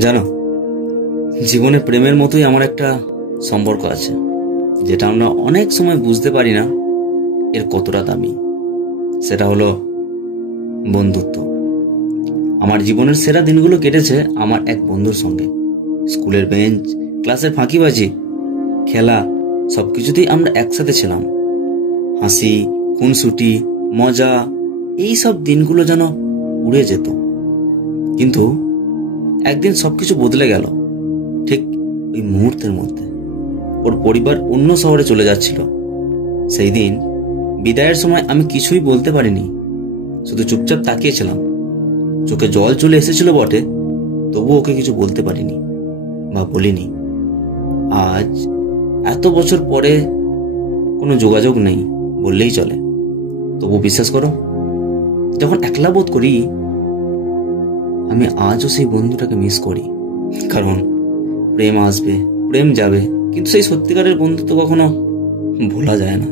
জানো, জীবনে প্রেমের মতোই আমার একটা সম্পর্ক আছে, যেটা আমরা অনেক সময় বুঝতে পারি না এর কতটা দামি। সেটা হলো বন্ধুত্ব। আমার জীবনের সেরা দিনগুলো কেটেছে আমার এক বন্ধুর সঙ্গে। স্কুলের বেঞ্চ, ক্লাসের ফাঁকিবাজি, খেলা, সবকিছুতেই আমরা একসাথে ছিলাম। হাসি, খুনসুটি, মজা, এই সব দিনগুলো যেন উড়ে যেত। কিন্তু একদিন সবকিছু বদলে গেল, ঠিক ওই মুহূর্তের মধ্যে। ওর পরিবার অন্য শহরে চলে যাচ্ছিল। সেই দিন বিদায়ের সময় আমি কিছুই বলতে পারিনি, শুধু চুপচাপ তাকিয়েছিলাম। চোখে জল চলে এসেছিল বটে, তবু ওকে কিছু বলতে পারিনি বা বলিনি। আজ এত বছর পরে কোনো যোগাযোগ নেই বললেই চলে, তবু বিশ্বাস করো, যখন একলা বোধ করি আমি আজও সেই বন্ধুটাকে মিস করি। কারণ প্রেম আসবে, প্রেম যাবে, কিন্তু সেই সত্যিকারের বন্ধুত্ব কখনো ভোলা যায় না।